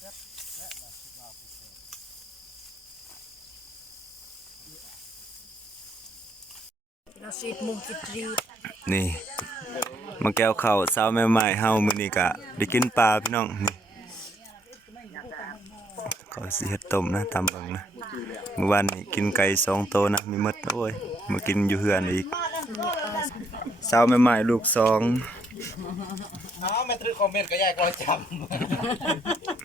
เราสีดมุงจิตรีนี่มาแก้วเข้าวเช้าใหม่ๆเฮามื้อนี้ก็ได้กินปลาพี่น้องนี่ก็สิเฮ็ดต้มนะตามบิ่งนะเมื่อวานนี้กินไก่สองโตวนะมีมดโอ้ยมากินอยู่เฮือนอีกเช้าใหม่ๆลูกสองเอาไม่ตรึกคอมเมนต์ก็ยายก็จำ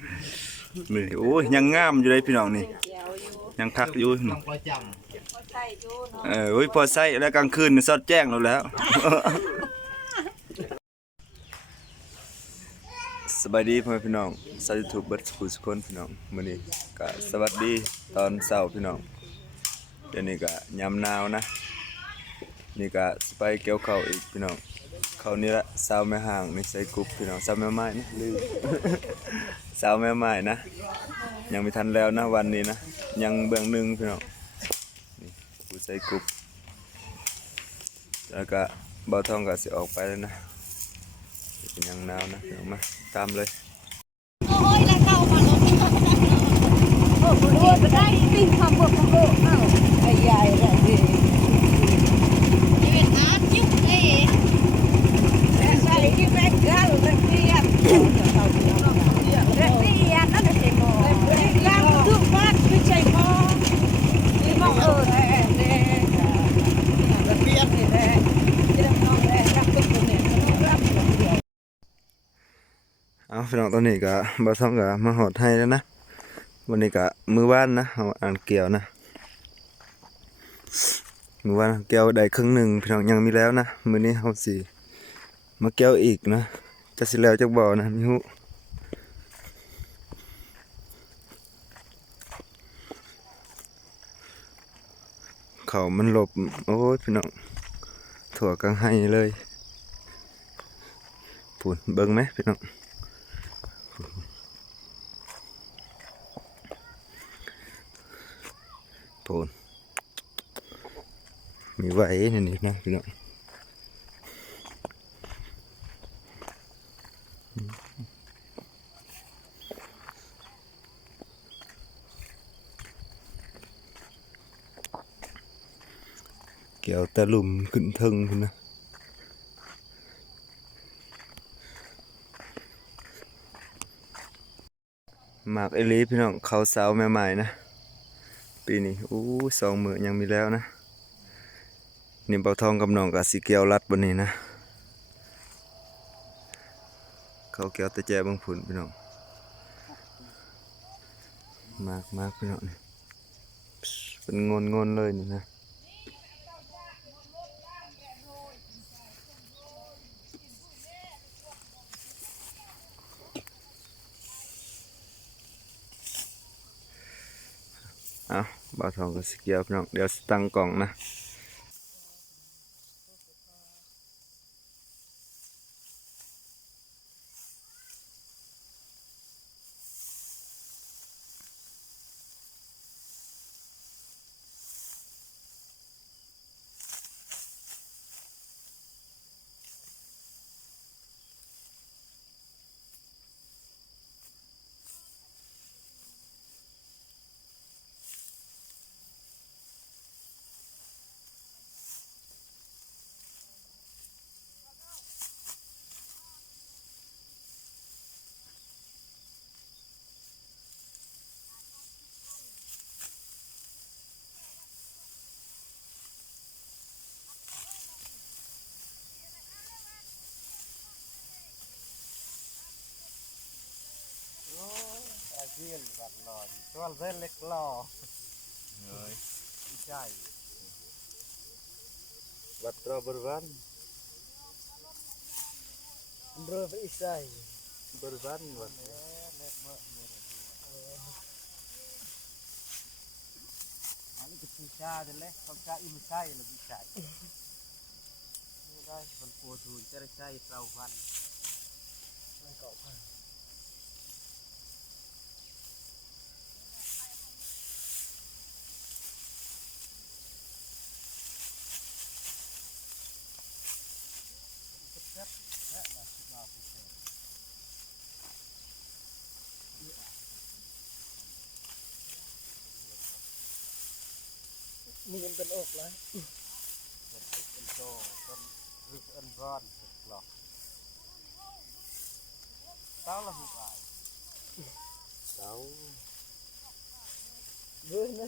นี่โอ้ยยังงามอยู่เลยพี่น้องนี่ ยังคักอยู่ำนี่ต้องก็จเออโอ้ยพอใส่แล้วกลางคืนนี่สอดแจ้งแล้วแล้วสบายดีพ่อแม่พี่น้องสวัสดีทุกเบิดสุขสุขคนพี่น้องมื้อนี้ก็สวัสดีตอนเช้าพี่น้องเดี๋ยวนี้ก็ยามหนาวนะนี่ก็สิไปเกี่ยวข้าวอีกพี่น้อง ขานี้ละสาวแม่ห่างนี่ใส่กรุ๊ปพี่น้องสาวแม่ไม้นะลืม สาวแม่ไม้นะ ยังไม่ทันแล้วนะวันนี้นะ ยังเบื้องหนึงพี่น้องผู้ใส่กรุ๊ปแล้วก็เบาทองก็สิออกไปแล้วนะเป็นยังหนาวนะเดี๋ยวมาตามเลยโอ้ยแล้วเข้ามาแล้วโอ้โหไม่ได้ปิ้งคำบอกคำบอกเอ้าใหญ่เลยดิเป็นอาร์ตยิ่งเลยใส่ที่แม่ก้าวตะ เอานคือใช่หมอที่มองเออแน่แน่ตะเกียบนี่แน่ที่น้องแน่รักเป็นคนเนี่ยรักคนเดียวเอาพี่น้องตอนนี้ก็บาทองก็มาหอดให้แล้วนะวันนี้ก็มือว่านนะเอาอ่านเกี่ยวนะมือว่านเกี่ยวได้ครึ่งหนึ่งพี่น้องยังมีแล้วนะมือนี้เขาสิมาเกี่ยวอีกนะ จะสิแล้วจักบ่อนะมิฮูเขามันหลบ โอ้ยพี่น้องถั่วกังให้เลยพูนเบิ่งไหมพี่น้องพูนมีไหวนี่นี่นะพี่น้อง ตะลุมขึ้นทึงพุ่นนะหมากเอลีพี่น้องเขาสาวใหม่ๆนะ ปีนี้อู้สองมือยังมีแล้วนะนี่เบาทองกับน้องกับสีเกียวรัดบนนี้นะ เขาเกียวตะแจบางผุนพี่น้องมากมากพี่น้องนี่เป็นงนงนเลยนี่นะ บ่าวทองก็สีเกียวพี่น้องเดี๋ยวตั้งกล่องนะำอาเซียนวัดหลอนตัวเส้นเล็กหล่อเลยใช่วัดตรบรวันเรือไปอีใส่บรวันวัดเล็กเมื่อเมื่ออันนี้ก็คือชาเด็ดเลยเขาชาอิมใช่หรือวิจัยนี่ได้คนกลัวทูนจะได้ใช้เตาพันไม่เก่าพันและมาคิดว่าผู้เชี่ยว นี่มันเป็นอกแล้วเป็นเป็นโตต้นรึกอันร้อนสึกหลอกเต้าละหุบอายเต้าเบื่อนะ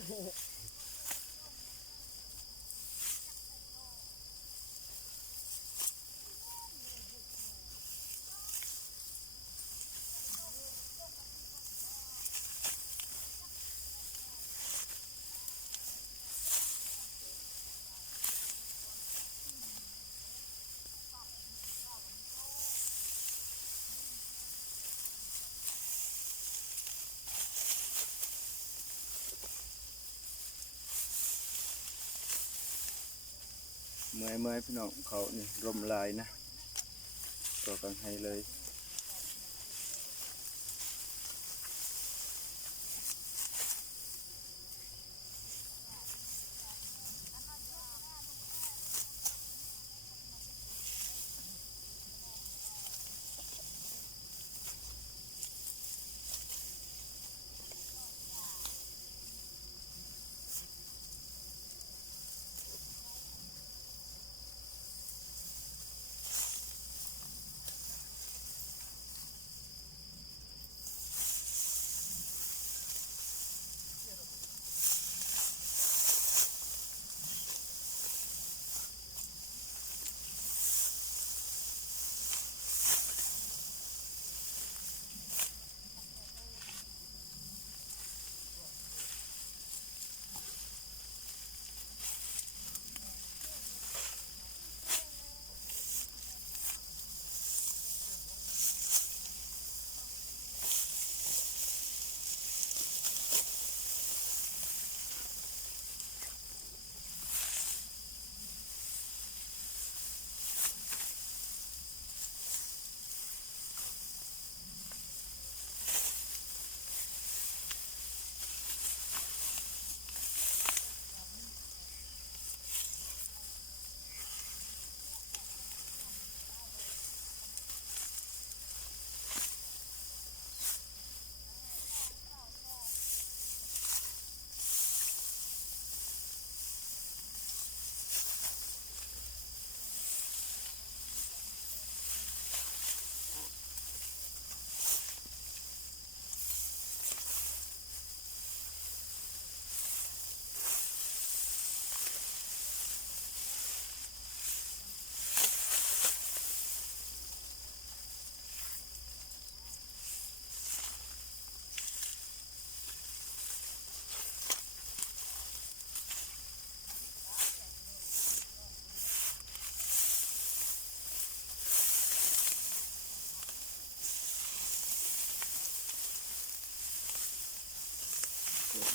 เมื่อยเมื่อยพี่น้องเขานี่ร่มลายนะตัวกันให้เลย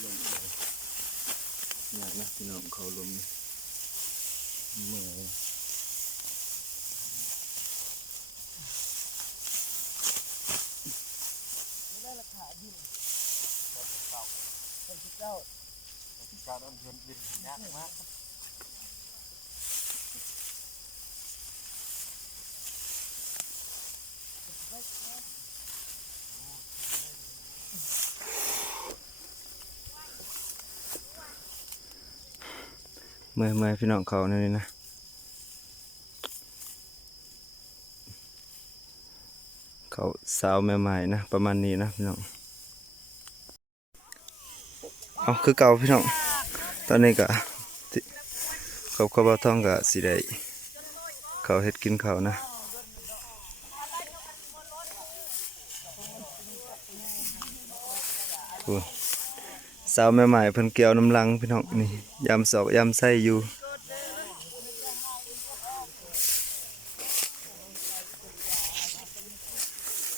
ลมเลยอยากนะพี่น้องเขาลมเมื่อยไม่ได้ราคาดินคนที่เก้าคนที่เก้าคนที่เก้าต้องเดินดินยากมาก มื่อเมื่อพี่น้องเขานี่นะเขาสาวใหม่ๆนะประมาณนี้นะพี่น้องเอาคือเก่าพี่น้องตอนนี้ก็เขาเขาบ่าท้องก็สิได้เขาเฮ็ดกินเขานะพูน สาวใหม่ๆเพิ่นเกี่ยวน้ำลังพี่น้องนี่ยำศอกยำไส้อยู่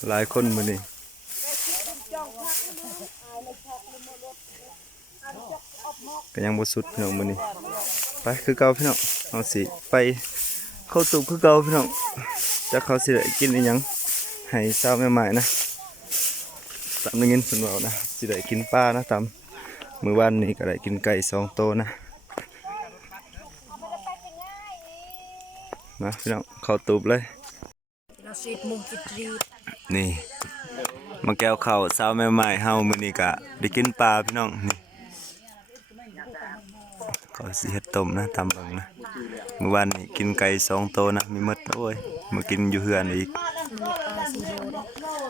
หลายคนมือนี้ก็ยังบ่สุดพี่น้องมือนี้ไปคือเก่าพี่น้องเอาสิไปเข้าตุกคือเก่าพี่น้องจะเขาสิได้กินอีหยังให้สาใหม่ๆนะตามได้ยินเพิ่นเว้านะสิได้กินปลานะตาม มื้อวานนี้ก็ได้กินไก่สองโตนะมาพี่น้องเข้าตูบเลยนี่มาแก้วข้าวเช้าใหม่ๆเฮามือนี้ก็ได้กินปลาพี่น้องนี่ก็สิเฮ็ดต้มนะตามบิ่งนะเมื่อวานนี้กินไก่สองโตนะมีมดโอ้ยมากินอยู่เฮือนอีก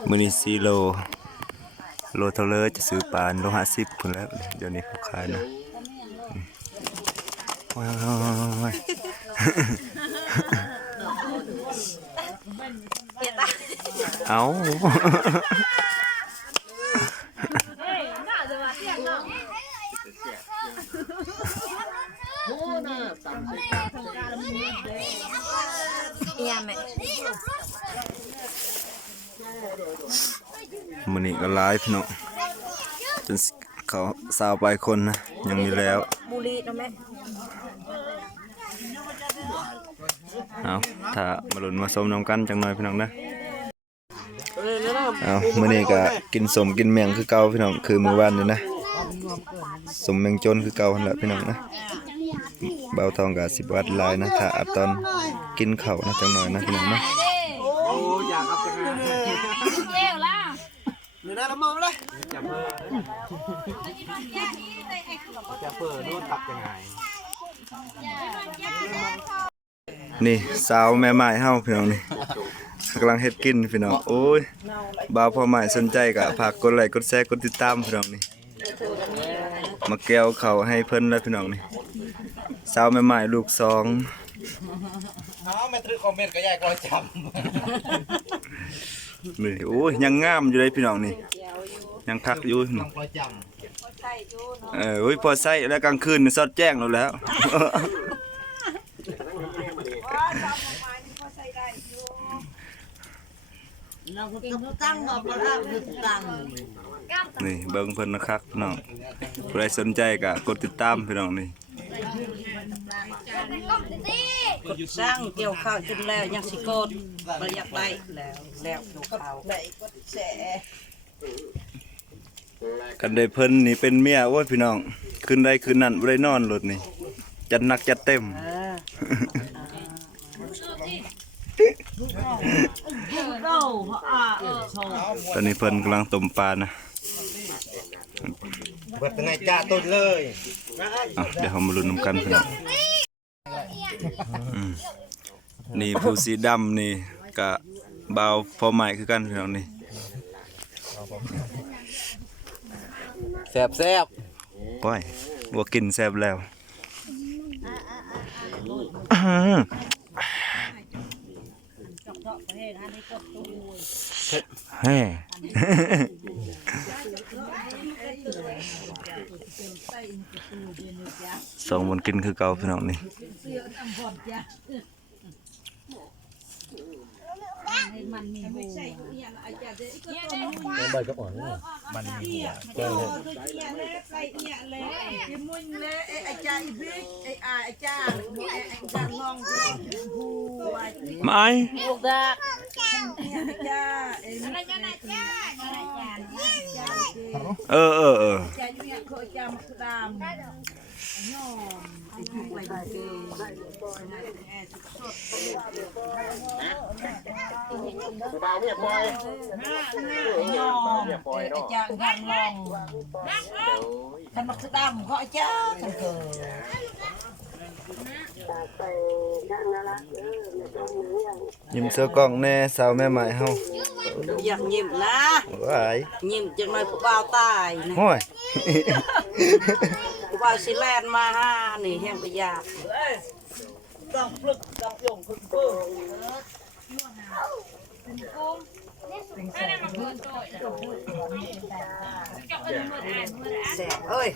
มือนี้4โล โลเท่าเลยจะซื้อปลาโล50พุ่นแล้วเดี๋ยวนี้เขาขายนะว้าวเอา มื้อนี้ก็หลายพี่น้องจนเขาสาวปลายคนนะยังมีแล้ว Buli no, Mek. เอาถ้ามาลุ้นมาส้มน้ำกันจังหน่อยพี่น้องนะเอามื้อนี้ก็กินสมกินเมียงคือเก่าพี่น้องคือมื้อวานนี่นะสมเมียงจนคือเก่าหั่นแหละพี่น้องนะเบาทองก็สิบวัดหลายนะถ้าอาบตอนกินข้าวนะจังหน่อยนะพี่น้องนะ โอ้อยากเอาไปงาน Kêu lah. เดี๋ยวได้ละมองเลยจับเบอร์จับเบอร์นู่นตับยังไงนี่สาวแม่ไม้เฮาพี่น้องนี่กำลังเฮ็ดกินพี่น้องโอ้ยบ่าวพ่อไม้สนใจก็ฝากกดไลค์กดแชร์กดติดตามพี่น้องนี่มาแก้วเขาวให้เพิ่นแล้วพี่น้องนี่สาวแม่ไม้ลูกสองเอาไม่ตรึกคอมเมนต์ก็ใหญ่ก็จนี่โอ้ยยังงามอยู่เลยพี่น้องนี่ ยังคักอยู่นี่ำก็จเออโอ้ยพอใส่แล้วกลางคืนนี่สอดแจ้งแล้วแล้ว Tăng ngọc là được tăng. นี่เบิ่งเพิ่นนะครับพี่น้องผู้ใดสนใจก็กดติดตามพี่น้องนี่กดสร้างเกี่ยวข้าวจนแล้วยังสิกดบ่อยากได้แล้วแล้วเกี่ยวข้าวได้กดแส กันได้เพิ่นนี่เป็นเมียโอ้ยพี่น้องคืนใดคืนนั้นบ่ได้นอนรถนี่ จัดหนักจัดเต็มเออโอ้อะโชตอนนี้เพิ่นกำลังต้มปลานะำเปิดยังไงจ้าต้นเลยอะเดี๋ยวเรามาลุ้นนำกันพี่น้องอืมนี่ผู้สีดำนี่ก็บ่าวพอใหม่คือกันพี่น้องนี่ แซ่บแซ่บป้อยบ่กินแซ่บแล้วเฮ้สองบนกินคือเก่าพี่น้องนี่ ใบกระป๋องมันมีหัวเจอเลยไม้ Budak. เออเออเออ บ่าวเนี่ยปล่อย Nhom. Aja gan long. Kan mak sedam kok aja kan ke. ยิ้มเสือกล้องแน่สาวแม่ใหม่เฮา Giặc nhìm na. ว้าย Nhìm chừng này phụ bao tài này. ห้อย ว่าสิแลนมาห้านี่แห้งไปยากต้องพลึกต้องหงคุณกู้แสบเอ้ย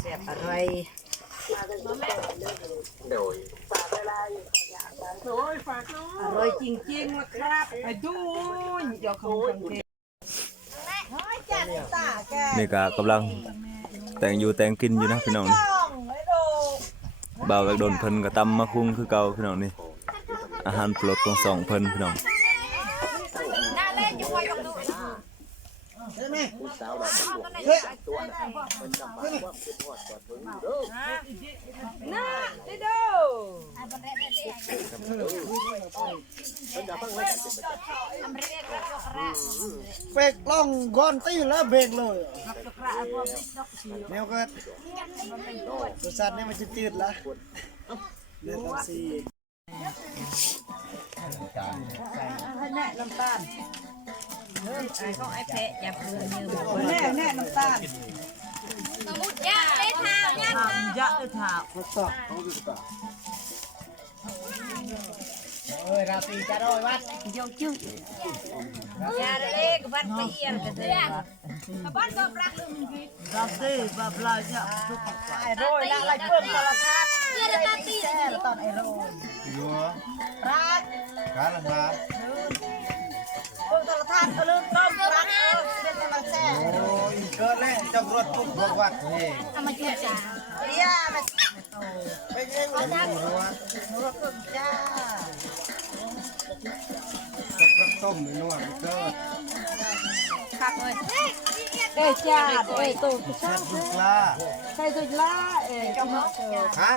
แสบอะไรอร่อยจริงๆนะครับไอ้ดูเดี๋ยวเขาทำเท นี่ก็กำลังแต่งอยู่แต่งกินอยู่นะพี่น้องนี่บ่าวแวกโดนเพิ่นก็ตำมาคุ้งคือเก่าพี่น้องนี่อาหารโปรดของสองเพิ่นพี่น้องน่าได้ดู เบรกล่องก่อนตีแล้วเบรกเลยแนวก็ตัวสัตว์เนี่ยมันจะจืดละเล่นตับซีแน่น้ำตาลเฮ้ยไอ้ของไอ้แพะอย่าเพิ่งยืมแน่แน่น้ำตาลย่าได้ทาวย่าทำเยอะเลยค่ะทดสอบเขาดูก่อนเอ้ยราตรีจะโดยวัดเดี๋ยวจืดยาเล็กวัดไปเอียนกันเลยบ้า นก็ปลักลืมพี่เราซื้อแบบเราจะทุกไอ้โรยละอะไรเพิ่มกระทะเพื่ อนตาตีแค่ตอนไอ้โรยยัวรักการละมาเพิ่มกระทะก็ลืมต้มรักเออเป็นกระแสโอ้ยเกิดเลยจังรถทุกบอกวัดนี่ทำมาจุดจ้าเรียมันไปเองเลยรถเพิ่มจ้ากับรถต้มนวดเกิดคักเลยเอ้จ้าเอ้ตูเช็ดลูกลาใครตุยล่าเอ้เจ้าเนาะฮะ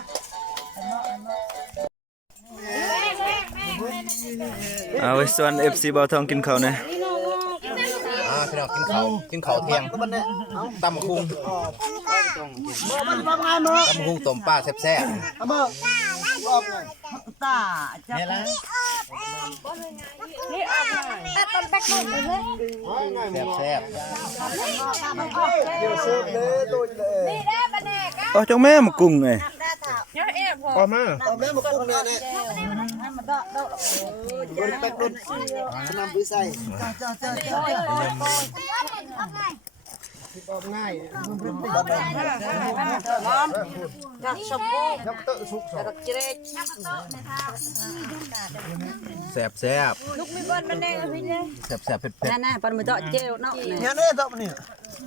เอาไว้ส่วน FC บ่าวทองกินข้าวนะอ่าพี่น้องกินข้าวกินข้าวเที่ยงตำบักหุ่งมันทำงานมั้งตำบักหุ่งต้มปลาแซ่บเอามาออกหน่อยตาจ้านี่แหละนี่ออกมาแต่ตอนแบกหมดเลยๆแซ่บแซ่บมันออกเดี๋ยวซื้อเลยตัวเลยอ๋อจังแม่มากุ้งไงพอมาตอนแม่มากุ้งเนี่ยเนี่ย ดอกดอกโดนแป๊กโดนนำไปใส่เจ้าเจ้าเจ้าออกง่ายหอมจากชมพูยับเตะสุกสองจากเจริญแซ่บแซ่บลูกมีบอลมันแดงพี่เนี่ยแซ่บแซ่บเผ็ดเผ็ดนั่นน่ะปนมือต่อเจลเนาะเนี่ยเนี่ยตบนี่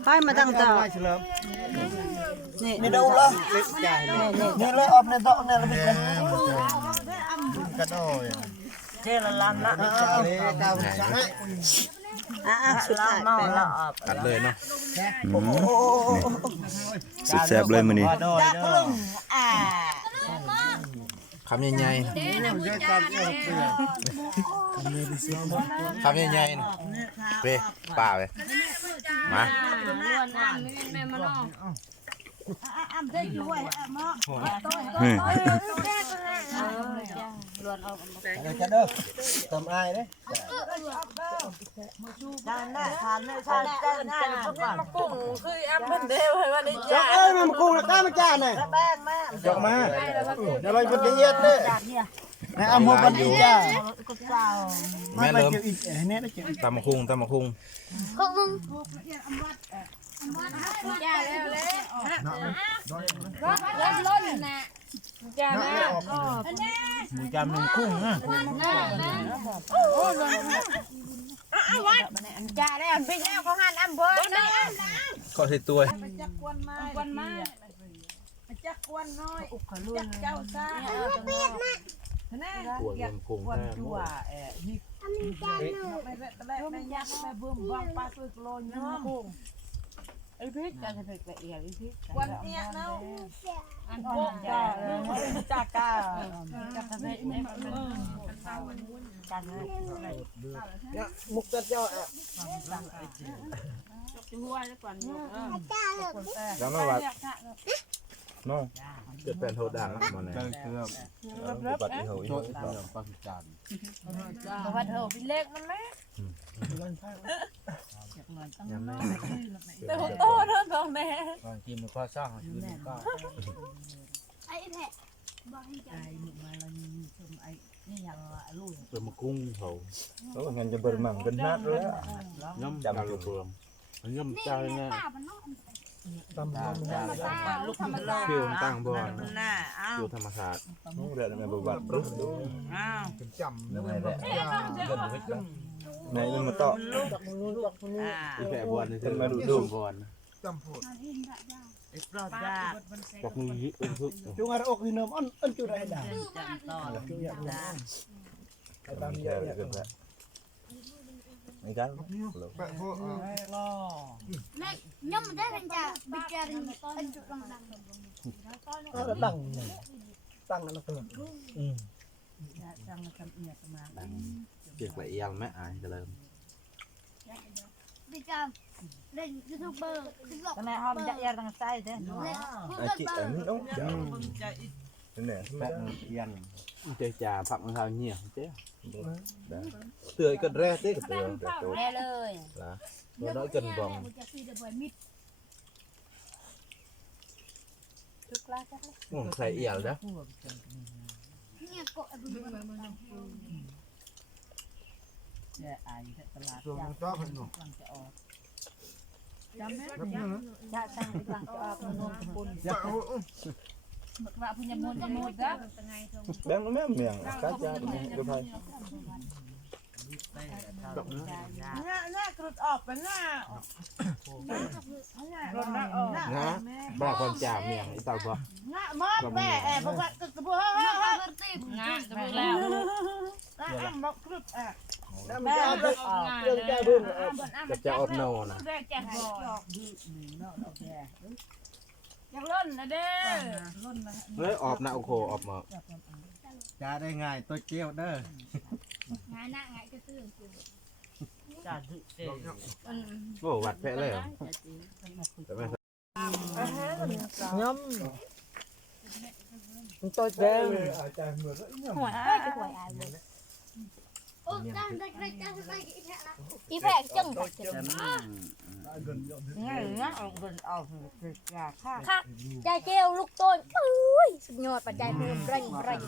ให้มาตั้งต่อไม่เฉลิมนี่นี่ดูละนี่เลยออกในโต๊ะเนี่ยเราเป็น กระโดดเจลลันละอะไรดาวช้างอะสุดท้ายเป็นกัดเลยเนาะสุดแซ่บเลยมื้อนี้โดยเด้ออ่าคำใหญ่ๆคำใหญ่ๆนะเป้ป้าไปมา อืมกระโดดทำอะไรเนี่ยด้านหน้าทานไม่ใช่ด้านหน้าก่อนกุ้งคืออัพเป็นเดียวให้ว่าได้จกเอ้ยมันกุ้งแล้วก้ามาจ้าหน่อยแป้งแม่จกมาเดี๋ยวเราจะเย็ดเลยนะเอาหมูกันดีจ้ากุศลแม่เริ่มเกี่ยวอีกเนี่ยนะเกี่ยวตำบักหุ่งตำบักหุ่งพวกมึง หมูจำนมกุ้งนะจ้าแล้วพี่แม่ของหันอำเภอนะก็ใส่ตัวจักวนมาจักกวนมาจักกวนน้อยจักเจ้าซ่าเปียกนะนะตัวเงินกุ้งจั่วเอ่อนี่ไม่เละตะเละไม่ยักษ์ไม่บึ้มบ้องปลาสุกโลนน้องกุ้ง ไอ้พริกจะเป็นละเอียดไอ้พริกวันเนี้ยเนาะอันพวกจ้าจากกาจากกระเทียมกันเนี่ยมุกจัดเจ้าอะแล้วไม่วัดน้องเกิดเป็นโทษด่างแล้วมันเนี่ยบัดนี้เขาอีกวัดเถอะพี่เล็กมันไหม ยังไม่แต่ผมโตเท่ากับแม่กินมันก็สร้างชีวิตก็ไอ้แผลเป็นมะกุ้งเขาแล้วงั้นจะเบิ่มั่งกันนัดแล้วย่ำจำอยู่เพิ่มย่ำใจเนี่ยป้ามันเนาะตำตำลูกมันรอฟิวตั้งบ่อหน้าอ้าวฟิวธรรมชาตินี่แหละแม่บ่บัดรึดูอ้าวจำแล้วไม่ได้เงินไม่ได้ ไหนมันมาต่ออ่าที่แค่บอลนี่เป็นมาดูดูบอลจำพูดรอดจ้าบอกมือยึดเอ็นพึกจุงอาอกนี่นมอันอันจุไรด่าจังต่อจ้าตามนี่เยแหอะละกันละไม่กันแปะพวกแม่ย่อมได้เป็นจ่าบิจารินอันจุดลงดังตั้งตั้งนั่นก็เลยจังมาทำเอียดมา เกี่ยวกับเอียงแม่อายจะเริ่มจะเล่นยูทูบเบอร์ติ๊กต็อก cái này hôm dạ dạ thằng say thế เล่นพูดไอ้กันจิเบออันร์นี้ต้องจับใจอีกนั่นแหละแปะเอียนเจ๊จ่าผักมันข้าวเหี้ยเจ๊เตือยกันแร่เจ๊กับเตือยแน่เลย là nó đỡ chân vòng จะซีเดบอยมิด ừ, xài ỉa đó เนี่ยเกาะไอ้บุญ เนี่ยอายตลาดช่วงยางชอบมันหนูกำลังจะออกจำไหมจะสั่งกำลังจะออกมันนวลปุ่นว่าพุญญมนต์จะหมดแล้ว đang nó mép miệng cá cha được thôi น่าน่ากรุดออกไปหน้า ngá ba con chả miệng ấy tao vợ หน้ามอดแม่แอบบอกว่าตึกตะบัวเฮ้ยเบเฮ้อยร์ติบงาจะไปแล้วน้าบอกกรุดอะ Em แม่ cha ตึ được กออก đường cha đường gặp cha ột nầu nè แรกแจกบ่อยากล่นนะเด้ล่นนะ lấy ọp nạo khổ ọp mà จะได้ง่ายตัวเกี้ยวเด้อง่านหน้างานจะซื้อจ้าดึกเด้ vô vặt vẽ lấy à Để mày ย่อม tôi đeo หัวอ้ายหัวอ้ายเลยโอ้จ้าได้ได้จ้าได้ อีแพะจังแบบจังง่ายนะเอาเงินออกคือราคาค่ะใจเกลลูกต้นอุ้ยสุดยอดปัจจัยเพิ่มเร่งเร่ง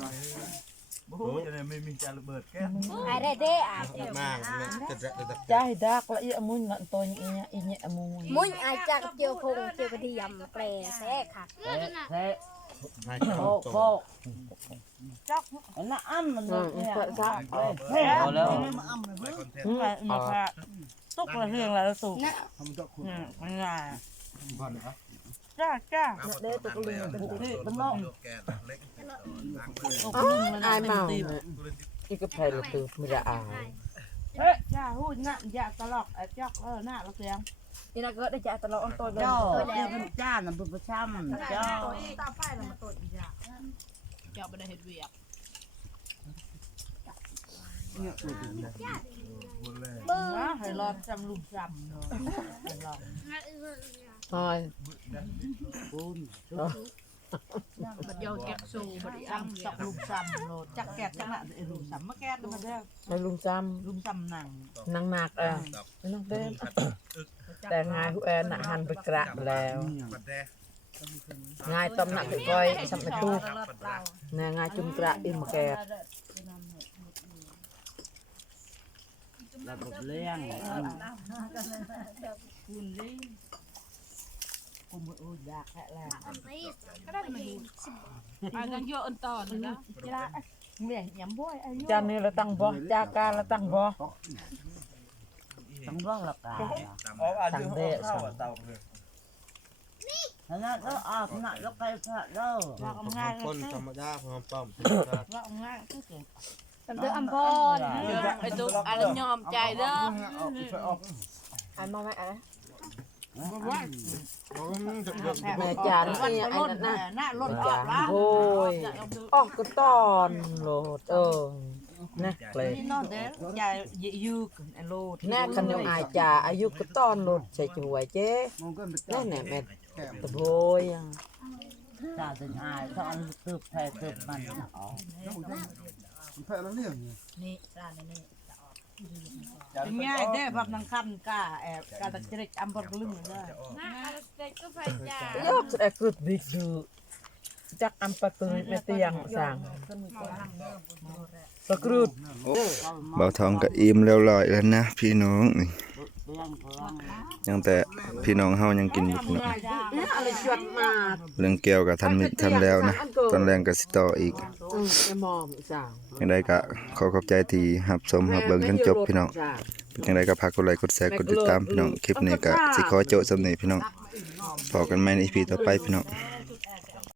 โอ้ยจะไม่มีการระเบิดแก๊สไอ้เด้เด้อะมากเลยจะจะจะใจดักละอีมุนละตัวนี้เนี่ยอีเนี่ยมุนมุ้ยไอ้จักเจียวพงเจียวกระเทียมแปรแท้ค่ะแท้ จักน่ะอ้ำมันเลยเนี่ยจักเฮ้ยแล้วมาค่ะตุกละเรื่องละสุกอืมง่ายจ้าจ้าเด้ตุกลงเป็นที่เป็นโลกแก๊สเล็กอายเมาอีกแผ่นละตัวไม่ได้อายเฮ้ยจ้าหูน่ะอย่าตลกไอ้จักเออหน้าเราเสียง นี่นะก็ได้จ่ายตลอดอันตัวเลยจ้าเดี๋ยวมันจ้าน่ะบุปช่ำจ้าตาไฟแล้วมาตัวอีกอย่างเจ้าไม่ได้เห็ดเวียกนะให้รอจำลุมจำเนาะให้รอใช่บัดยอแกะสูบัดจำจับลุมจำโลดจักแกะจังละไอ้ลุมจำมาแกะมาเด้อให้ลุงจลุมจำหนังำนังหนักอะไม่ต้องเป็น แต่งายผู้แอนน่ะหันไปกระแล้ว ปัดแดง งายต้มหนักไปก้อยสัมไปตู้แน่งายจุ่มกระอิมแกด ระบบเลี้ยงคุณเลี้ยงกูมือโอ้ยากแค่แล้ว อากันโยน ต่อนะเลี้ยงยำบ้วยอายุจานนี้เราตั้งบ่จาการเราตั้งบ่ต้องร้องหลับตาอ๋ออายุเข้าเตาเลยแล้วแล้วออกหนักแล้วไปพระแล้วว่าเอาง่ายคนธรรมดาพร้อมป้อมว่าเอาง่ายก็เก่งตำเดืออัมพรไอ้ตุ๊กอะไรยอมใจเด้ออันมาไหมอะไรแม่แม่จานวันนี่จะไอ้ล้นนั่นหน่ะน้าล้นออกละโอ้ยออกก็ตอนโหลดเออ นะเลยนี่นอนเด้อยายยืกไอ้โลดแน่คันยังอายจ่าอายุก็ตอนโหลดใส่ช่วยเจ๊แน่แน่แม่ตะโบยจ่าถึงอายถ้าอันตึบแพ้ตึบมันอ๋อแพ้แล้วเนี่ยนี่ร้านนี้เป็นง่ายเด้แบบนังคันกาแอบกาตะเจริญอัมบร์ลึงเด้อนะอะไรเด็กก็ไปจ้ายกแอกรุดบิดดูจักอัมปะกรุดไม่เตียงสั่ง ปะกรุดเบาทองก็อิ่มแล้วลอยแล้วนะพี่น้องนี่ยังแต่พี่น้องเฮายังกินอยู่พี่น้องเนี่ยอะเรื่องแก้วก็ทันมิทันแล้วนะตอนแรงก็สิต่ออีกยังไดก็ขอขอบใจที่รับชมรับเบิ่งจนจบพี่น้องเป็นจังไดก็ฝากกดไลค์กดแชร์กดติดตามพี่น้องคลิปนี้ก็สิขอโจทย์สำเนีพี่น้องพอกันใหม่ใน EP ต่อไปพี่น้อง